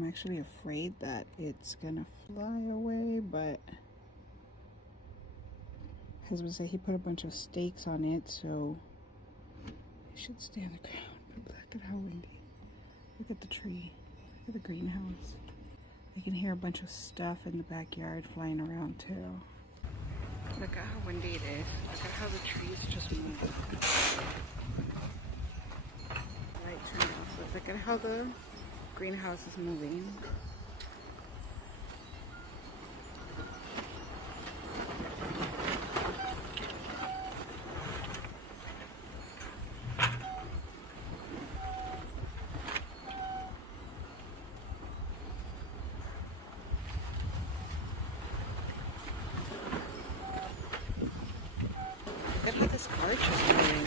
I'm actually afraid that it's gonna fly away, but husband said he put a bunch of stakes on it, so it should stay on the ground. But look at how windy. Look at the tree. Look at the greenhouse. I can hear a bunch of stuff in the backyard flying around too. Look at how windy it is. Look at how the trees just move. Light turned off. Look at how the greenhouse is moving. Look at how this car just moving.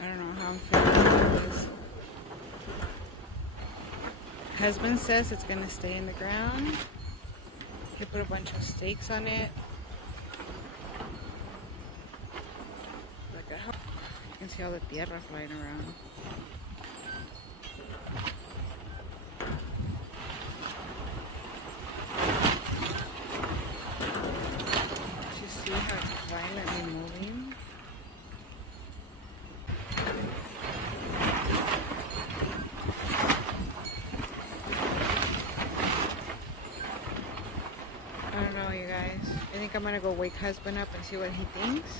I don't know how I'm feeling about this. Husband says it's gonna stay in the ground. He put a bunch of stakes on it. Look at how you can see all the tierra flying around. You see how it's violently moving? I don't know, you guys. I think I'm gonna go wake husband up and see what he thinks.